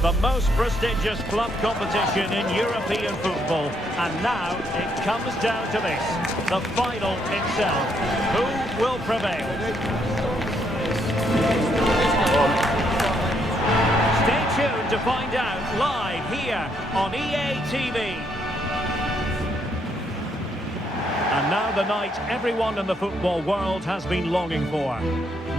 The most prestigious club competition in European football. And now it comes down to this, the final itself. Who will prevail? Stay tuned to find out live here on EA TV. And now the night everyone in the football world has been longing for.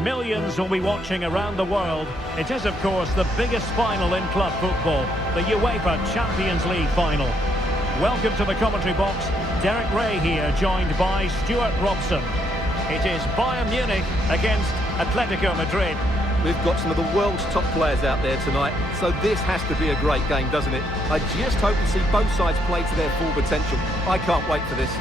Millions will be watching around the world. It is, of course, the biggest final in club football, the UEFA Champions League final. Welcome to the commentary box. Derek Ray here, joined by Stuart Robson. It is Bayern Munich against Atletico Madrid. We've got some of the world's top players out there tonight, so this has to be a great game, doesn't it? I just hope to see both sides play to their full potential. I can't wait for this.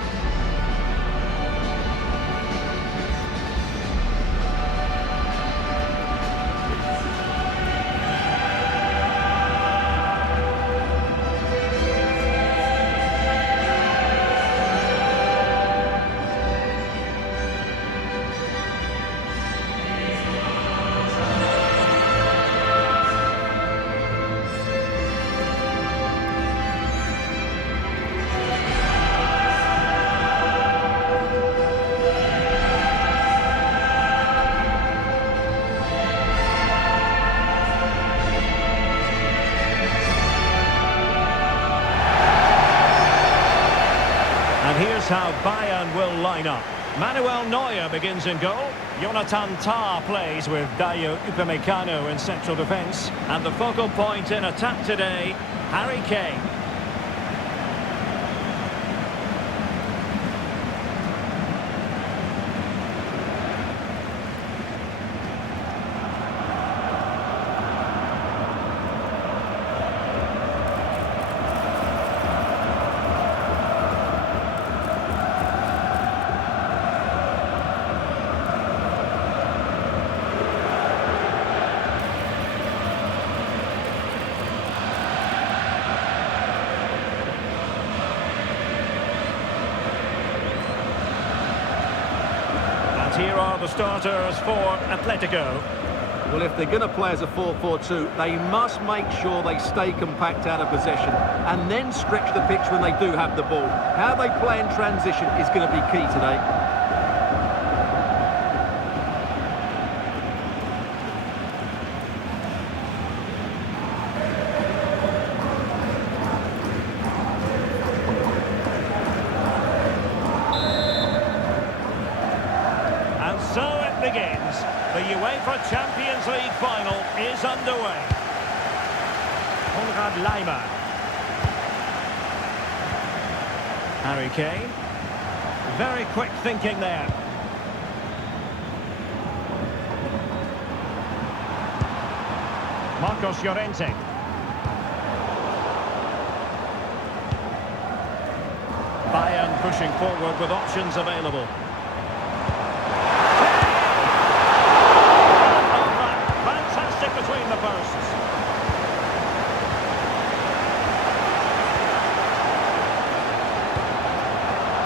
Here's how Bayern will line up. Manuel Neuer begins in goal. Jonathan Tah plays with Dayo Upamecano in central defence. And the focal point in attack today, Harry Kane. Here are the starters for Atletico. Well, if they're going to play as a 4-4-2, they must make sure they stay compact out of possession and then stretch the pitch when they do have the ball. How they play in transition is going to be key today. So it begins. The UEFA Champions League final is underway. Konrad Laimer. Harry Kane. Very quick thinking there. Marcos Llorente. Bayern pushing forward with options available. Between the posts.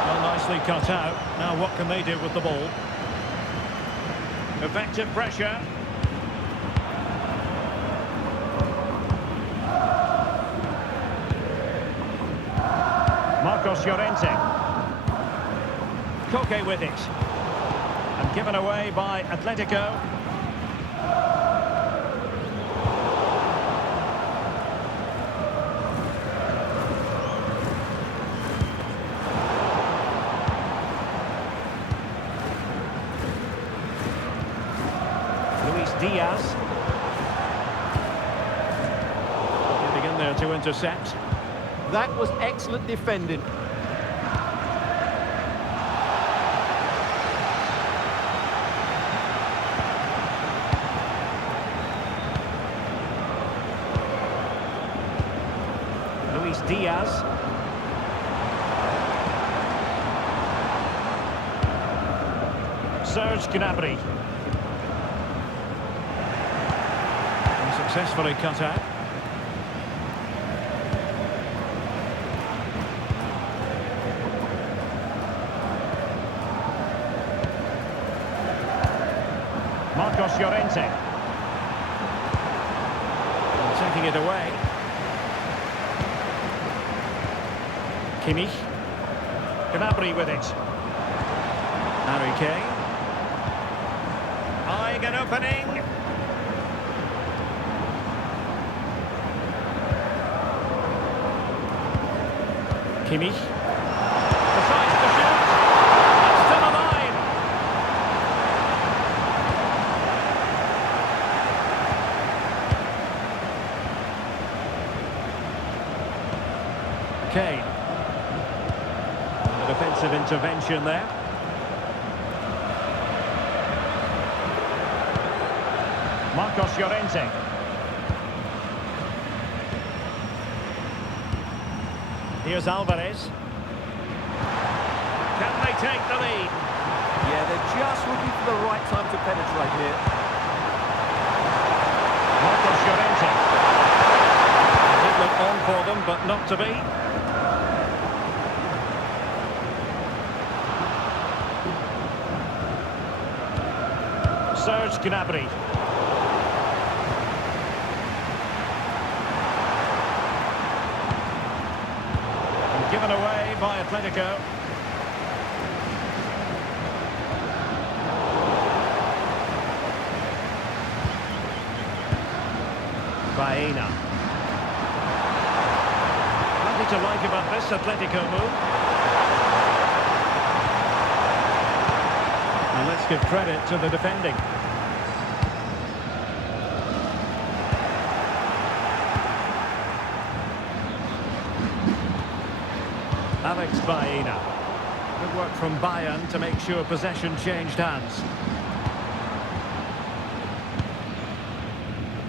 Well, nicely cut out. Now what can they do with the ball? Effective pressure. Marcos Llorente. Koke with it. And given away by Atletico. Diaz. Getting in there to intercept. That was excellent defending. Luis Diaz. Serge Gnabry. Successfully cut out. Marcos Llorente. taking it away. Kimmich. Gnabry with it. Harry Kane. Eyeing an opening. Kimmich. Decides to shoot. It's still alive. Kane. The defensive intervention there. Marcos Llorente. Here's Alvarez. Can they take the lead? Yeah, they're just looking for the right time to penetrate here. Marcos Llorente. It looked on for them, but not to be. Serge Gnabry. Given away by Atletico. Bayern. Nothing to like about this Atletico move. And let's give credit to the defending. Alex Bayern. Good work from Bayern to make sure possession changed hands.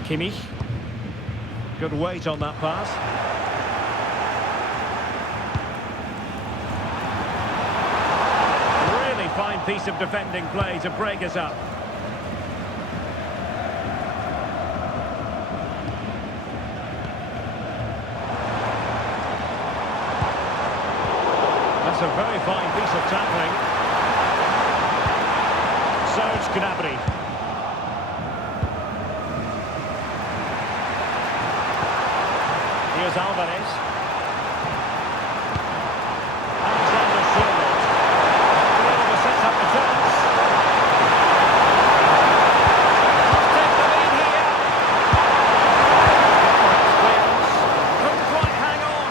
Kimmich. Good weight on that pass. Really fine piece of defending play to break us up. That's a very fine piece of tackling. Serge Gnabry. Here's Alvarez. Alexander Sørloth. Able to set up the chance. Must take the lead here. Perhaps clearance. Couldn't quite hang on.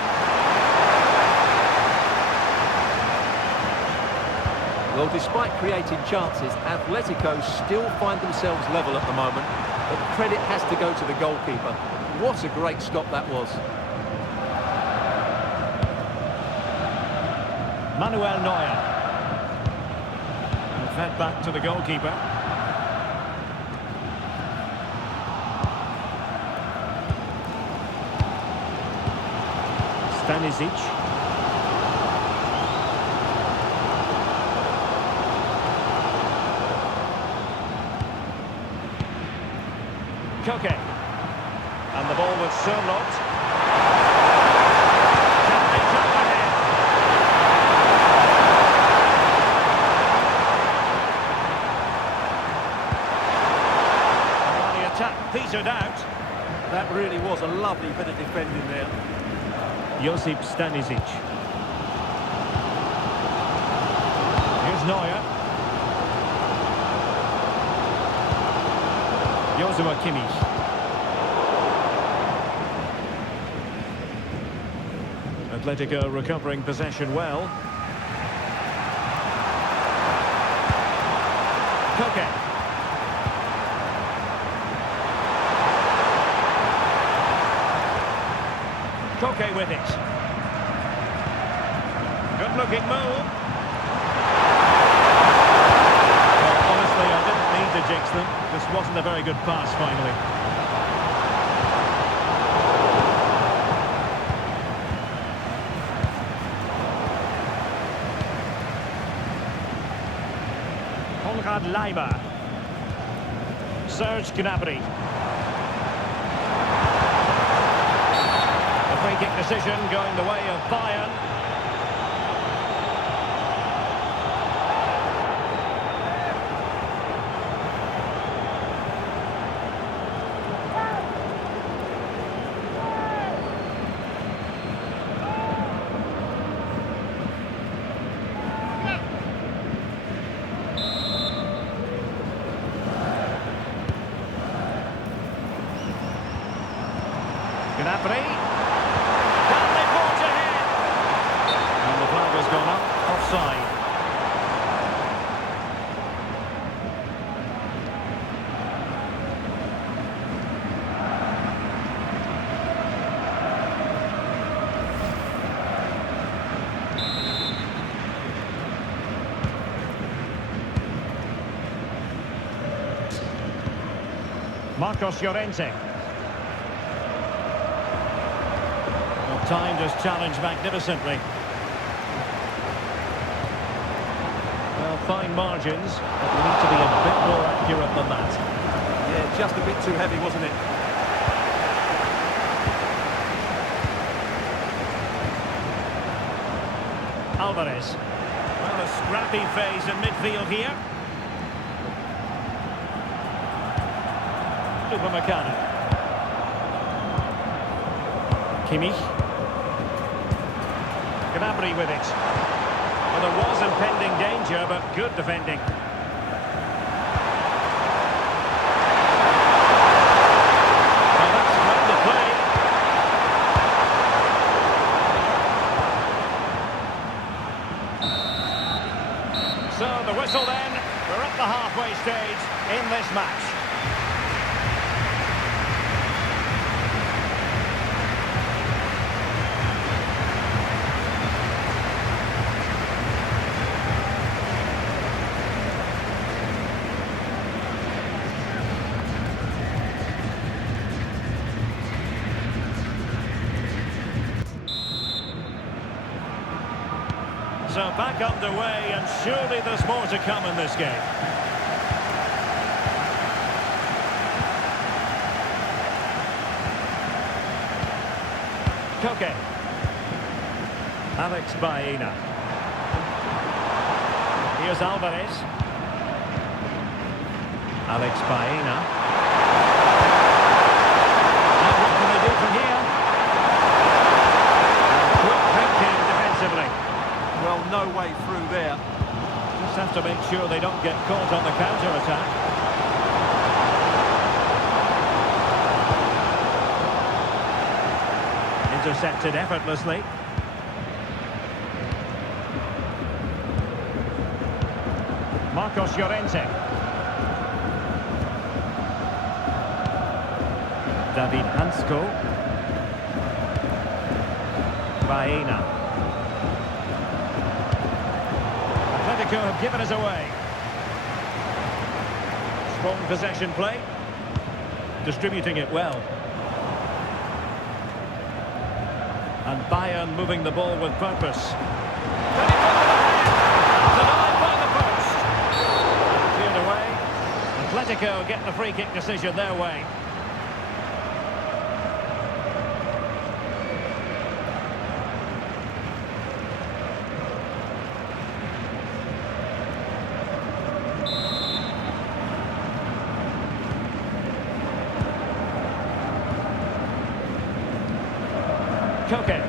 Well, despite creating chances, Atletico still find themselves level at the moment, but credit has to go to the goalkeeper. What a great stop that was. Manuel Neuer. And fed back to the goalkeeper. Stanisic. Koke. And the ball with Sørloth. Can they jump ahead? Well, the attack petered out. That really was a lovely bit of defending there. Josip Stanisic. Here's Neuer. Joshua Kimmich. Atletico recovering possession well. Koke. Koke with it. Good looking move. Well, honestly, I didn't need to jinx them. This wasn't a very good pass finally. Leiber. Serge Gnabry. The free kick decision going the way of Bayern. Gnabry. Can they forge ahead? And the flag has gone up. Offside. Marcos Llorente. Well, timed his challenge magnificently. Well, fine margins, but we need to be a bit more accurate than that. Yeah, just a bit too heavy, wasn't it? Alvarez. Well, a scrappy phase in midfield here. Upamecano. Kimmich. Gnabry with it. Well, there was impending danger, but good defending. Well, that's splendid play. So the whistle then. We're at the halfway stage in this match. So back underway, and surely there's more to come in this game. Koke. Alex Baena. Here's Alvarez. Alex Baena. Now what can they do from here? Quick thinking defensively. Well, no way through there. Just have to make sure they don't get caught on the counter-attack. Intercepted effortlessly. Marcos Llorente. David Hansko. Baena. Atletico have given us away. Strong possession play. Distributing it well. And Bayern moving the ball with purpose. Denied by the post. Cleared away. Atletico get the free kick decision their way. Koke.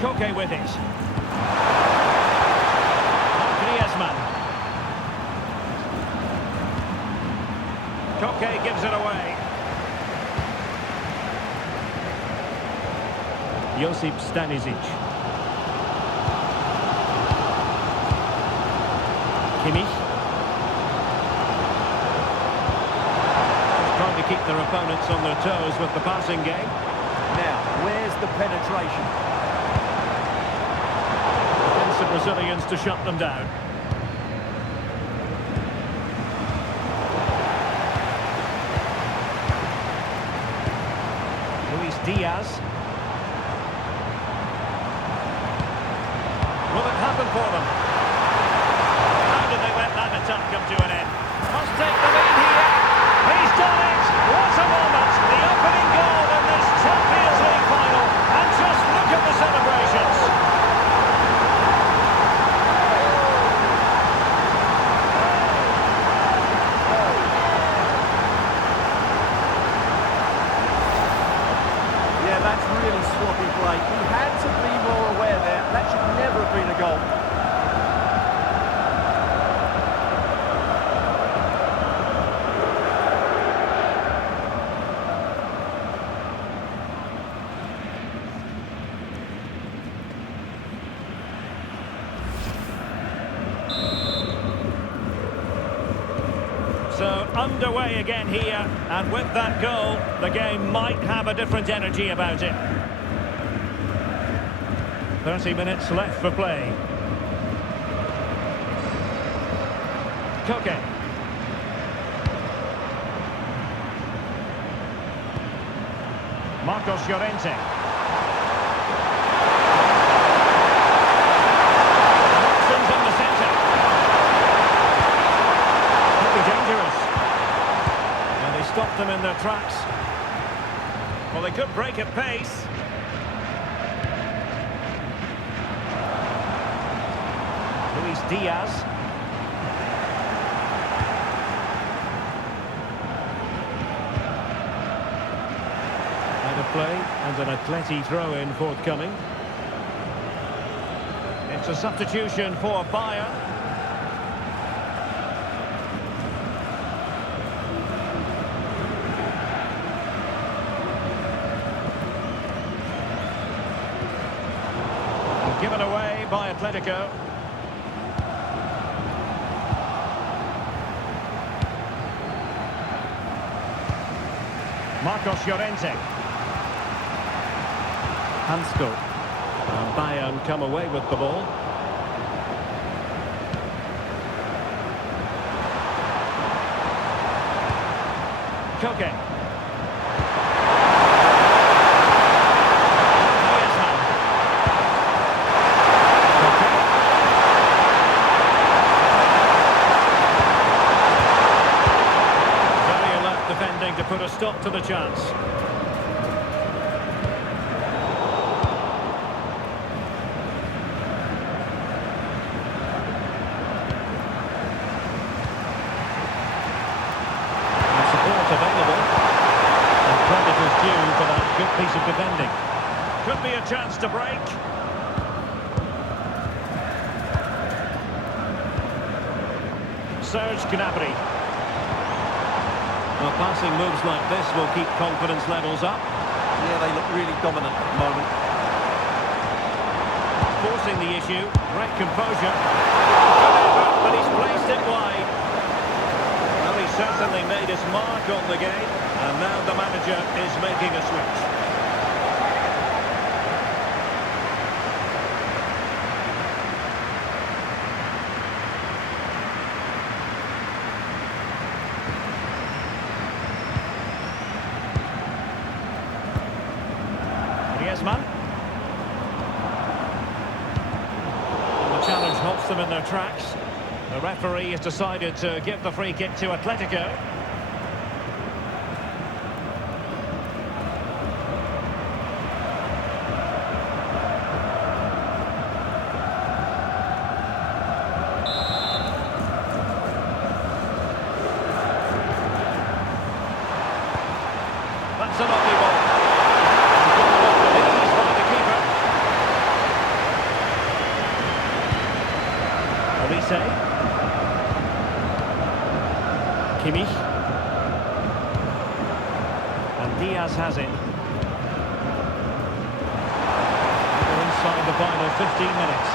Koke with it. Griezmann. Koke gives it away. Josip Stanisic. Kimmich. Trying to keep their opponents on their toes with the passing game. Now, where's the penetration? Defensive Brazilians to shut them down. Luis Diaz. Will it happen for them? How did they let that attack come to an end? Must take the lead here. He's done it! What a moment! The opening goal in this Champions League final. And just look at the celebrations. Yeah, that's really sloppy play. He had to be more aware there. That should never have been a goal. underway again here, and with that goal, the game might have a different energy about it. 30 minutes left for play. Koke. Marcos Llorente. Options in the centre. Could be dangerous. And they stopped them in their tracks. Well, they could break at pace. Luis Diaz. Play and an Atleti throw-in forthcoming. It's a substitution for Bayern. Given away by Atletico. Marcos Llorente. Hansko. And Bayern come away with the ball. Koke. Very alert defending to put a stop to the chance. Available, and credit is due for that good piece of defending. Could be a chance to break. Serge Gnabry. Well, passing moves like this will keep confidence levels up. Yeah, they look really dominant at the moment. Forcing the issue, great composure. Good effort, but he's placed it wide. He certainly made his mark on the game, and now the manager is making a switch. Griezmann. And the challenge halts them in their tracks. The referee has decided to give the free kick to Atletico. That's a lovely ball. With ease by the keeper. Olise. Kimmich. And Diaz has it. We're inside the final 15 minutes.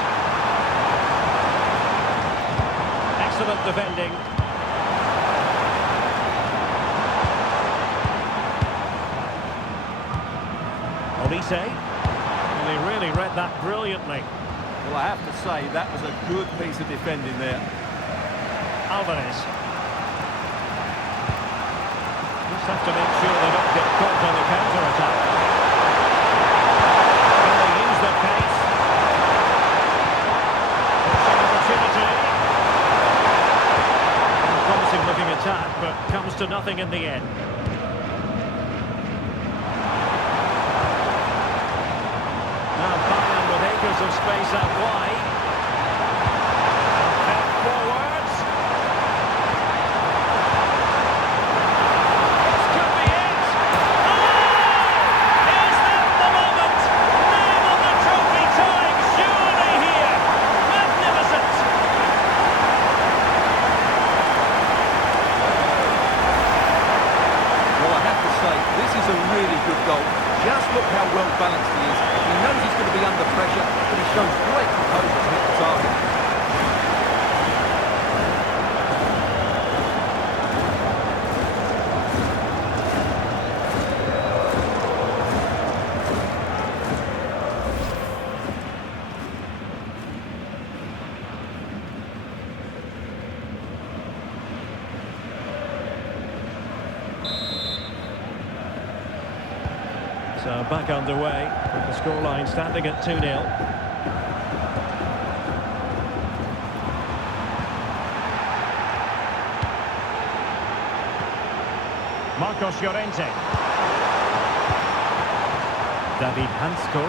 Excellent defending. Olise. Well, he really read that brilliantly. Well, I have to say, that was a good piece of defending there. Alvarez. Just have to make sure they don't get caught on the counter-attack. Can they use their pace? It's an opportunity. A promising looking attack, but comes to nothing in the end. Now Bayern with acres of space out wide. And forwards. This could be it. Oh! Is that the moment? Name on the trophy time, surely here. Magnificent. Well, I have to say, this is a really good goal. Just look how well balanced he is. He knows he's going to be under pressure, but he shows great composure to hit the target. So back underway, with the scoreline standing at 2-0. Marcos Llorente. David Hansko.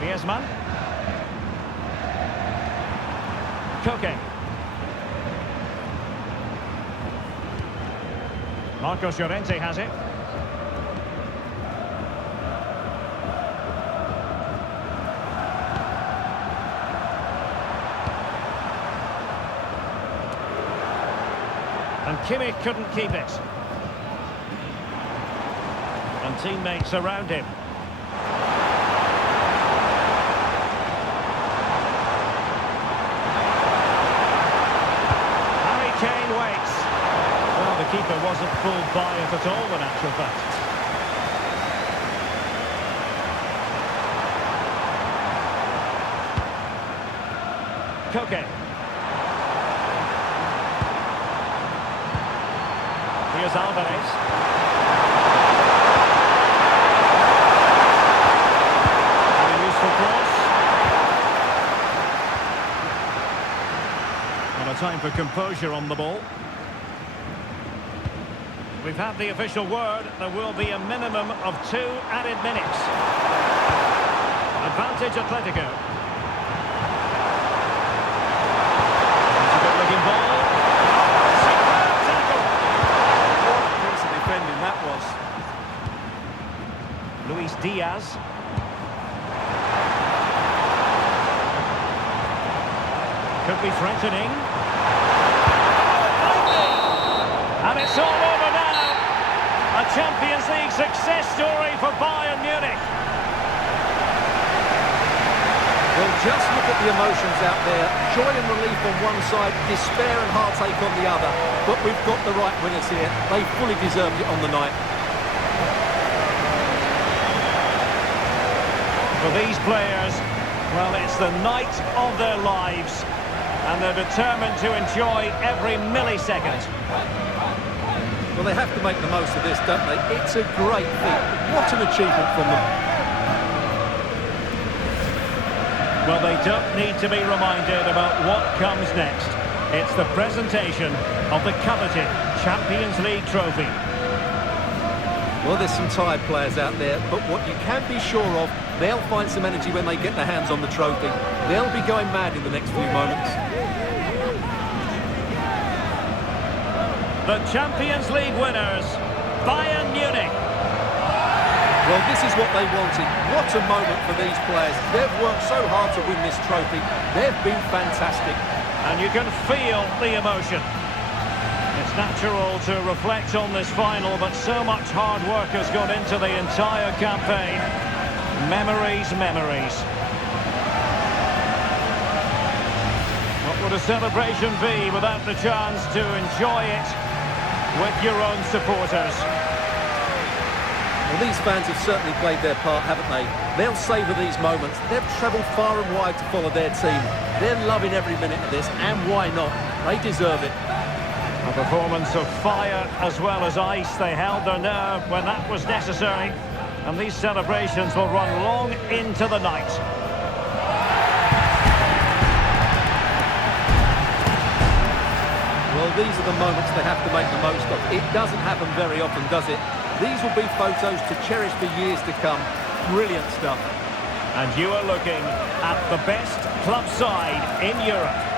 Griezmann. Koke. Marcos Llorente has it. And Kimmich couldn't keep it. And teammates around him. Harry Kane waits. Well, the keeper wasn't fooled by it at all, in actual fact. Koke. Here's Alvarez. Very useful cross. And a time for composure on the ball. We've had the official word. There will be a minimum of 2 added minutes. Advantage Atletico. It's a good-looking ball. That was Luis Diaz. Could be threatening. And it's all over now. A Champions League success story for Bayern Munich. Well, just look at the emotions out there. Joy and relief on one side, despair and heartache on the other. But we've got the right winners here. They fully deserved it on the night. For these players, well, it's the night of their lives. And they're determined to enjoy every millisecond. Well, they have to make the most of this, don't they? It's a great feat. What an achievement from them. Well, they don't need to be reminded about what comes next. It's the presentation of the coveted Champions League trophy. Well, there's some tired players out there, but what you can be sure of, they'll find some energy when they get their hands on the trophy. They'll be going mad in the next few moments. The Champions League winners, Bayern Munich. Well, this is what they wanted. What a moment for these players. They've worked so hard to win this trophy. They've been fantastic. And you can feel the emotion. It's natural to reflect on this final, but so much hard work has gone into the entire campaign. Memories, memories. What would a celebration be without the chance to enjoy it with your own supporters? Well, these fans have certainly played their part, haven't they? They'll savour these moments. They've travelled far and wide to follow their team. They're loving every minute of this, and why not? They deserve it. A performance of fire as well as ice. They held their nerve when that was necessary. And these celebrations will run long into the night. Well, these are the moments they have to make the most of. It doesn't happen very often, does it? These will be photos to cherish for years to come. Brilliant stuff. And you are looking at the best club side in Europe.